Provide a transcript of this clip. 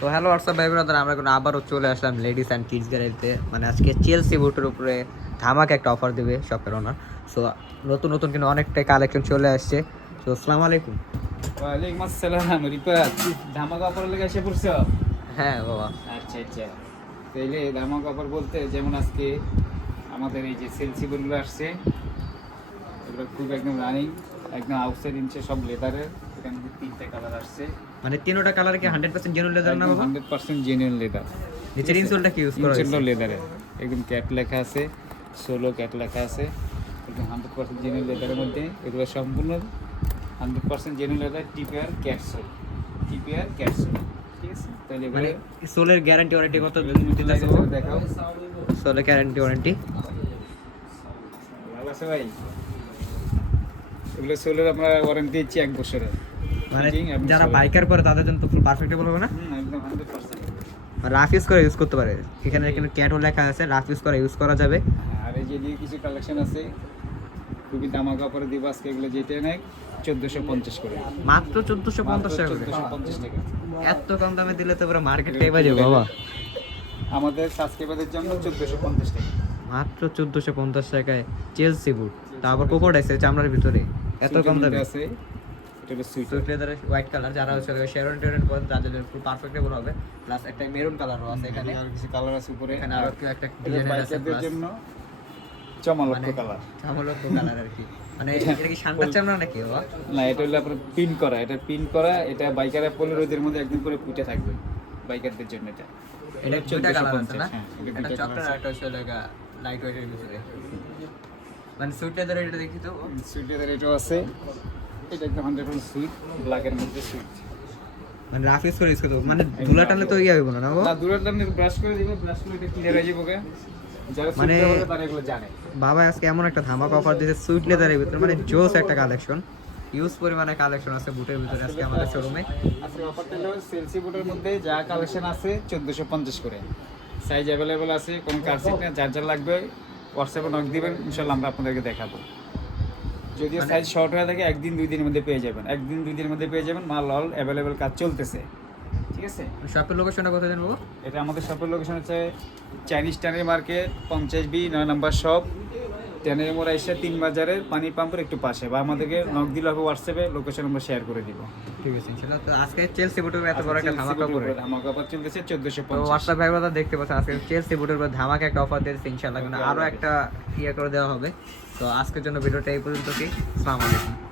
তো hello WhatsApp ভাই brother, আমরা এখন আবারও চলে আসলাম লেডিস অ্যান্ড কিডস গ্যালারিতে। মানে আজকে চেলসি বুটের উপরে ধামাকা একটা অফার দেবে শপের ওনার। সো নতুন নতুন কিন্তু অনেকটা কালেকশন চলে আসছে। তো আসসালামু আলাইকুম। ওয়ালাইকুম আসসালাম রিপাত, ধামাকা অফার লেগে এসে পড়ছো? হ্যাঁ বাবা, আচ্ছা আচ্ছা, তাইলে ধামাকা অফার বলতে যেমন আজকে আমাদের এই যে সেলসি বলগুলো আসছে, এগুলো খুব একদম রানিং, একদম আউটসাইড ইনচে সব লেদারের। এখানে 3টা কালার আসছে, মানে তিনটা কালার কি 100% জেনুইন লেদার না বাবা? 100% জেনুইন লেদার। নিচের ইনসোলটা কি ইউজ করা হয়েছে? ইনসোলটা লেদারের, একদম ক্যাট লেখা আছে, সোলো ক্যাট লেখা আছে, একদম 100% জেনুইন লেদারের মধ্যে। এগুলো সম্পূর্ণ 100% জেনুইন লেদার, টিপিআর ক্যাটসোল, টিপিআর ক্যাটসোল। ঠিক আছে, তাহলে মানে এগুলো সোলের গ্যারান্টি ওয়ারেন্টি কত দিতেছে? দেখাও। সোলের গ্যারান্টি ওয়ারেন্টি ভালো আছে ভাই? এগুলো সোলের আমরা ওয়ারেন্টি দিচ্ছি 1 বছরের। মানে Fitting এবং যারা solar। বাইকার করে তাদের জন্য তো ফুল পারফেক্টেবল হবে না? একদম 100%। রাফ ইউজ করে ইউজ করতে পারে। এখানে কিন্তু ক্যাটও লেখা আছে, রাফ ইউজ করে ইউজ করা যাবে। আর এই যে এদিকে কিছু কালেকশন আছে, খুবই ধামাকা অফারে দিব আজকে। এগুলো যেটা নেয় 1450 করে, মাত্র 1450 টাকা করে। 1450 টাকা। এত কম দামে দিলে তো পুরো মার্কেট খাইবা যাবে বাবা। আমাদের সাবস্ক্রাইবারদের জন্য 1450 টাকা। মাত্র 1450 টাকায় চেলসি বুট, তারপর কোকোড আছে চামড়ার ভিতরে, এত কম দামে আছে। এটা হলো সুইট। সুইট লেদারের হোয়াইট কালার, যারা হচ্ছে শেরন টেরন পরে তাদের জন্য ফুল পারফেক্টেবল হবে। প্লাস একটা মেরুন কালারও আছে এখানে। আর কিছু কালার আছে উপরে। এখানে আরো একটা এটা ডিজাইনের আছে বাইকারদের প্লাস জন্য চমলক্ষ মানে কালার। চামড়ার কালার আর কি। মানে এটা কি শান্তার চামড়া নাকি বাবা? না, এটা হলো আপনার পিন করা, এটা পিন করা। এটা বাইকারের পলে রোদের মধ্যে একদম করে ফুটে থাকবে বাইকারদের জন্য। এটা এটা দুইটা কালার আছে না? হ্যাঁ, এটা একটা দুইটা চকলেট colour আর একটা হচ্ছে লাগা লাইট ওয়েটের ভিতরে। মানে সুইট লেদারের এটা দেখি তো। আছে। সুইটের এটাও আছে। এটা একদম 100% সুইট, ব্ল্যাকের মধ্যে সুইট। মানে রাফ ইউজ করে ইউজ করতে হবে। মানে ধুলা টানলে তো ইয়ে হবে না বাবা? না, দূরের দামে ব্রাশ করে দিবে, ব্রাশ করে এটা ক্লিয়ার হয়ে যাবে ওকে। যারা মানে মানে তারা এগুলো জানে। বাবা আজকে এমন একটা ধামাকা অফার দিয়েছে সুইট লেদারের ভিতরে, মানে জোস একটা কালেকশন, ইউজ পরিমাণে কালেকশন আছে বুটের ভিতরে আজকে আমাদের শোরুমে। আজকে অফারটা হলো সেলসি বুটের মধ্যে যা কালেকশন আছে 1450 করে। সাইজ অ্যাভেলেবল আছে, কোনো কার সিট না। যার যার লাগবে হোয়াটসঅ্যাপে নক দিবেন, ইনশাআল্লাহ আমরা আপনাদেরকে দেখাবো। যদিও সাইজ শর্ট হয়ে থাকে, 1 দিন 2 দিনের মধ্যে পেয়ে যাবেন। 1 দিন 2 দিনের মধ্যে পেয়ে যাবেন। মাল অল অ্যাভেলেবল, কাজ চলতেছে। ঠিক আছে, শপের লোকেশনটা কোথায় জানবো? এটা আমাদের শপের লোকেশন হচ্ছে চাইনিজ টানের মার্কেট 50B 9 নম্বর শপ, ট্যানের মোড় এসে 3 বাজারের পানি পাম্পের একটু পাশে, বা আমাদেরকে নক দিলে হবে হোয়াটসঅ্যাপে, লোকেশন আমরা শেয়ার করে দিব। ঠিক আছে ইনশাআল্লাহ। তো আজকে চেলসি বুটের এত বড় একটা ধামাকা পড়ে, ধামাকা অফার চলতেছে তো 1450। হোয়াটসঅ্যাপ ভাই ব্রাদার দেখতে পাচ্ছেন আজকে চেলসি বুটের উপর ধামাকা একটা অফার দিয়েছে ইনশাআল্লাহ। কিন্তু আরো একটা ইয়ে করে দেওয়া হবে। তো আজকের জন্য ভিডিওটা এই পর্যন্ত কি। আসসালামু আলাইকুম।